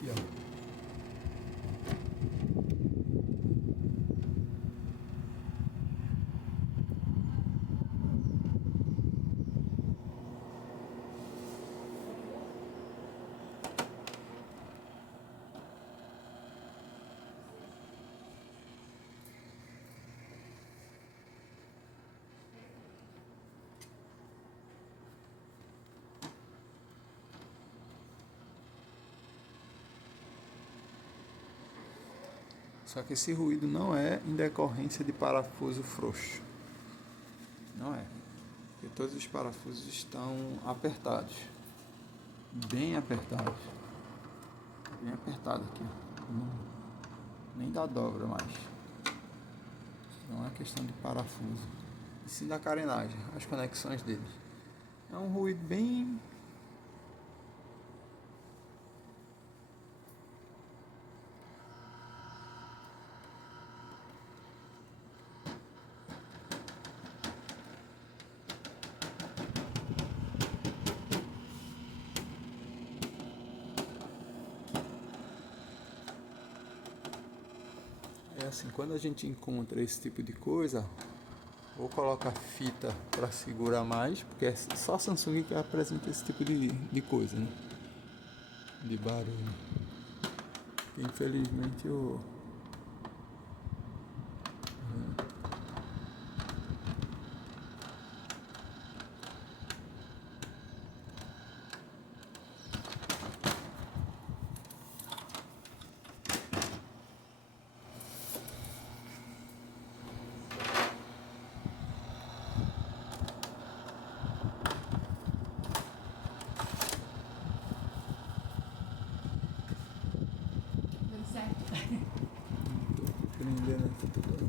aqui, ó. Só que esse ruído não é em decorrência de parafuso frouxo. Não é. Porque todos os parafusos estão apertados. Bem apertados. Bem apertado aqui. Nem dá dobra mais. Não é questão de parafuso. E sim da carenagem, as conexões deles. É um ruído bem. É assim, quando a gente encontra esse tipo de coisa, ou coloca fita para segurar mais, porque é só a Samsung que apresenta esse tipo de coisa, né? De barulho. Infelizmente o. Deu certo. Tô prendendo aqui tudo.